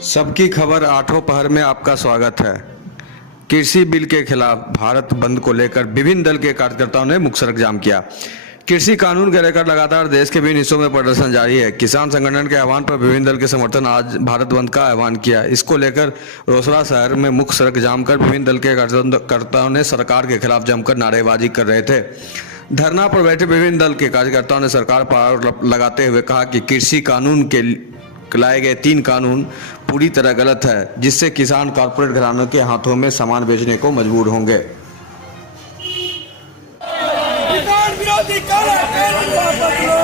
सबकी खबर आठों पहर में आपका स्वागत है। कृषि बिल के खिलाफ भारत बंद को लेकर विभिन्न दल के कार्यकर्ताओं ने मुख्य सड़क जाम किया। कृषि कानून को लेकर लगातार देश के विभिन्न हिस्सों में प्रदर्शन जारी है। किसान संगठन के आह्वान पर विभिन्न दल के समर्थन आज भारत बंद का आह्वान किया। इसको लेकर रोसड़ा शहर में मुख्य सड़क जाम कर विभिन्न दल के कार्यकर्ताओं ने सरकार के खिलाफ जमकर नारेबाजी कर रहे थे। धरना पर बैठे विभिन्न दल के कार्यकर्ताओं ने सरकार पर आरोप लगाते हुए कहा कि कृषि कानून के लाए गए 3 कानून पूरी तरह गलत है, जिससे किसान कॉर्पोरेट घरानों के हाथों में सामान बेचने को मजबूर होंगे। किसान विरोधी काला कानून वापस लो।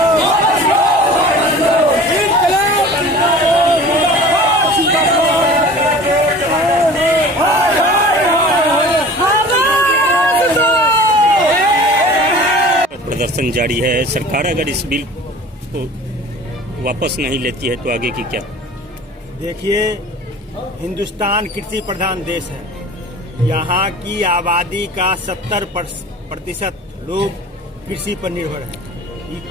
प्रदर्शन जारी है। सरकार अगर इस बिल को वापस नहीं लेती है तो आगे की क्या? देखिए, हिंदुस्तान कृषि प्रधान देश है। यहाँ की आबादी का 70% लोग कृषि पर निर्भर है।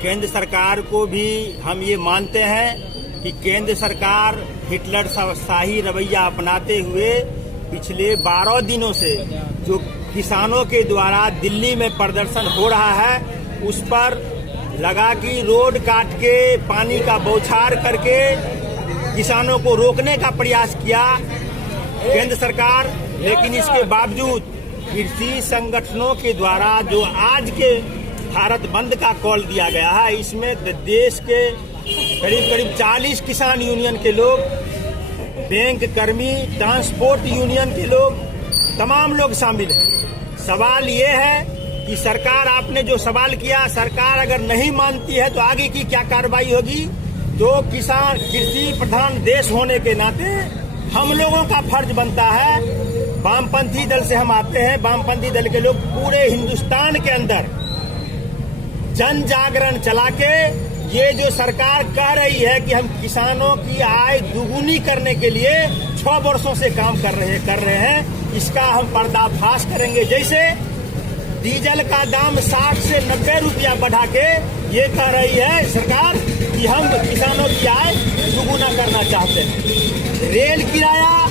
केंद्र सरकार को भी हम ये मानते हैं कि केंद्र सरकार हिटलर शाही रवैया अपनाते हुए पिछले 12 दिनों से जो किसानों के द्वारा दिल्ली में प्रदर्शन हो रहा है, उस पर लगा कि रोड काट के पानी का बौछार करके किसानों को रोकने का प्रयास किया केंद्र सरकार। लेकिन इसके बावजूद कृषि संगठनों के द्वारा जो आज के भारत बंद का कॉल दिया गया है, इसमें देश के करीब 40 किसान यूनियन के लोग, बैंक कर्मी, ट्रांसपोर्ट यूनियन के लोग, तमाम लोग शामिल हैं। सवाल ये है कि सरकार, आपने जो सवाल किया, सरकार अगर नहीं मानती है तो आगे की क्या कार्रवाई होगी? तो किसान कृषि प्रधान देश होने के नाते हम लोगों का फर्ज बनता है। वामपंथी दल से हम आते हैं। वामपंथी दल के लोग पूरे हिंदुस्तान के अंदर जन जागरण चला के ये जो सरकार कह रही है कि हम किसानों की आय दुगुनी करने के लिए 6 वर्षों से काम कर रहे हैं, इसका हम पर्दाफाश करेंगे। जैसे डीजल का दाम 60 से 90 रुपया बढ़ा के ये कह रही है सरकार कि हम किसानों की आय दुगुना करना चाहते हैं। रेल किराया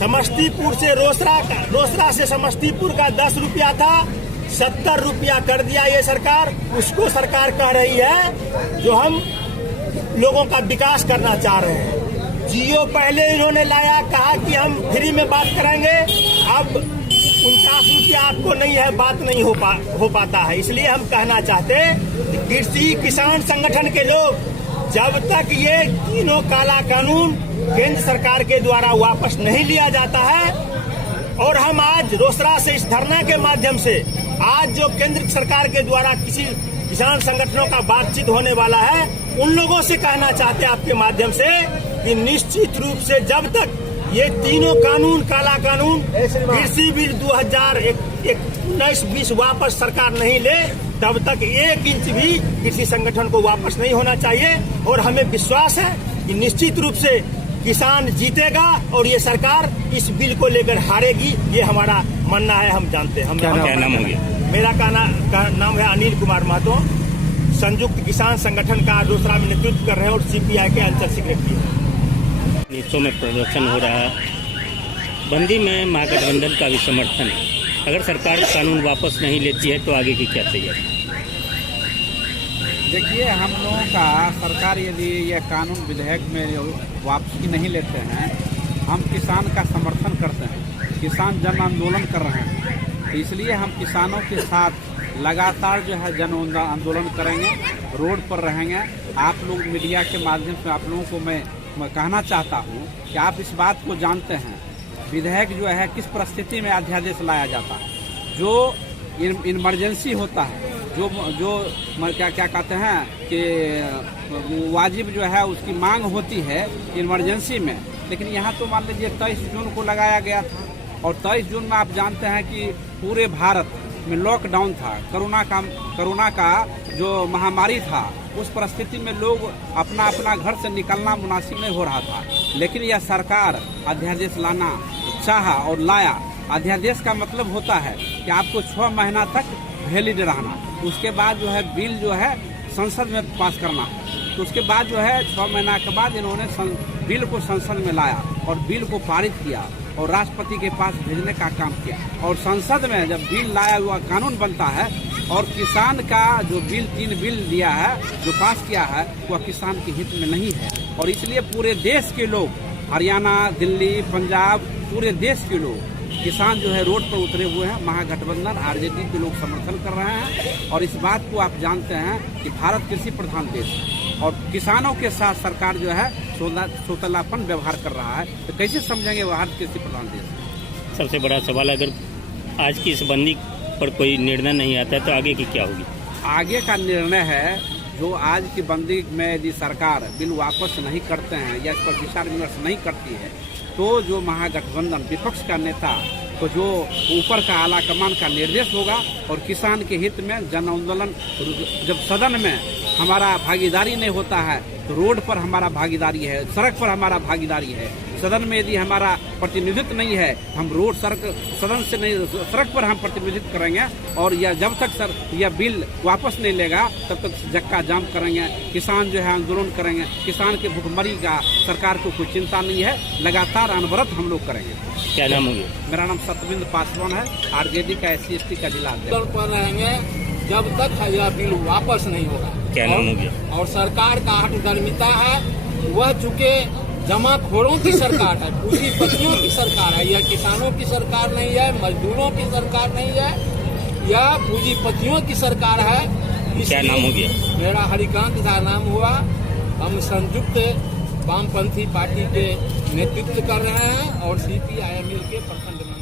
समस्तीपुर से रोसड़ा से समस्तीपुर का 10 रुपया था, 70 रुपया कर दिया ये सरकार। उसको सरकार कह रही है जो हम लोगों का विकास करना चाह रहे हैं। जियो पहले इन्होंने लाया, कहा कि हम फ्री में बात करेंगे। अब 49 रुपया आपको नहीं है, बात नहीं हो पाता है। इसलिए हम कहना चाहते हैं कि कृषि किसान संगठन के लोग, जब तक ये तीनों काला कानून केंद्र सरकार के द्वारा वापस नहीं लिया जाता है, और हम आज रोसड़ा से इस धरना के माध्यम से आज जो केंद्र सरकार के द्वारा किसी किसान संगठनों का बातचीत होने वाला है, उन लोगों से कहना चाहते हैं आपके माध्यम से कि निश्चित रूप से जब तक ये तीनों कानून, काला कानून, कृषि बिल 2019-20 वापस सरकार नहीं ले, तब तक 1 इंच भी कृषि संगठन को वापस नहीं होना चाहिए। और हमें विश्वास है कि निश्चित रूप से किसान जीतेगा और ये सरकार इस बिल को लेकर हारेगी। ये हमारा मानना है, हम जानते हैं। क्या नाम हो गया? मेरा नाम है अनिल कुमार महतो। संयुक्त किसान संगठन का रोसड़ा में नेतृत्व कर रहे हैं और CPI के अंचल सेक्रेटरी हैं। हिस्सों में प्रदर्शन हो रहा है। बंदी में महागठबंधन का भी समर्थन है। अगर सरकार कानून वापस नहीं लेती है तो आगे की क्या तैयारी? देखिए, हम लोगों का सरकार यदि यह कानून विधेयक में वापसी नहीं लेते हैं, हम किसान का समर्थन करते हैं। किसान जन आंदोलन कर रहे हैं, इसलिए हम किसानों के साथ लगातार जो है जन आंदोलन करेंगे, रोड पर रहेंगे। आप लोग मीडिया के माध्यम से आप लोगों को मैं कहना चाहता हूँ कि आप इस बात को जानते हैं, विधेयक जो है किस परिस्थिति में अध्यादेश लाया जाता है। जो इमरजेंसी होता है, जो क्या कहते हैं कि वाजिब जो है उसकी मांग होती है इमरजेंसी में। लेकिन यहाँ तो मान लीजिए 23 जून को लगाया गया था, और 23 जून में आप जानते हैं कि पूरे भारत में लॉकडाउन था। कोरोना का जो महामारी था, उस परिस्थिति में लोग अपना घर से निकलना मुनासिब नहीं हो रहा था। लेकिन यह सरकार अध्यादेश लाना चाहा और लाया। अध्यादेश का मतलब होता है कि आपको 6 महीना तक वैलिड रहना, उसके बाद जो है बिल जो है संसद में पास करना है। तो उसके बाद जो है 6 महीना के बाद इन्होंने बिल को संसद में लाया और बिल को पारित किया और राष्ट्रपति के पास भेजने का काम किया। और संसद में जब बिल लाया हुआ कानून बनता है और किसान का जो बिल 3 बिल दिया है जो पास किया है वह किसान के हित में नहीं है। और इसलिए पूरे देश के लोग, हरियाणा, दिल्ली, पंजाब, पूरे देश के लोग, किसान जो है रोड पर उतरे हुए हैं। महागठबंधन आरजेडी के लोग समर्थन कर रहे हैं। और इस बात को आप जानते हैं कि भारत कृषि प्रधान देश है और किसानों के साथ सरकार जो है सोतलापन व्यवहार कर रहा है। तो कैसे समझेंगे भारत कृषि प्रधान देश? सबसे बड़ा सवाल, अगर आज की इस बंदी पर कोई निर्णय नहीं आता है तो आगे की क्या होगी? आगे का निर्णय है जो आज की बंदी में यदि सरकार बिल वापस नहीं करते हैं या इस पर विचार विमर्श नहीं करती है तो जो महागठबंधन विपक्ष का नेता तो जो ऊपर का आला कमान का निर्देश होगा और किसान के हित में जन आंदोलन, जब सदन में हमारा भागीदारी नहीं होता है तो रोड पर हमारा भागीदारी है, सड़क पर हमारा भागीदारी है। सदन में यदि हमारा प्रतिनिधित्व नहीं है हम रोड सदन से नहीं, सड़क पर हम प्रतिनिधित्व करेंगे। और यह जब तक यह बिल वापस नहीं लेगा तब तक जक्का जाम करेंगे, किसान जो है आंदोलन करेंगे। किसान के भुखमरी का सरकार को कोई चिंता नहीं है, लगातार अनवरत हम लोग करेंगे। क्या नाम होगी? मेरा नाम सतविंद पासवान है, आरजेडी का SC/ST का जिला अध्यक्ष। पर रहेंगे जब तक यह बिल वापस नहीं होगा। क्या नाम होगी? और सरकार का हठधर्मिता है, वह चूंकि जमाखोरों की सरकार है, पूंजीपतियों की सरकार है। यह किसानों की सरकार नहीं है, मजदूरों की सरकार नहीं है, यह पूंजीपतियों की सरकार है। क्या नाम हो गया? मेरा हरिकांत का नाम हुआ। हम संयुक्त वामपंथी पार्टी के नेतृत्व कर रहे हैं और CPIML के प्रखंड में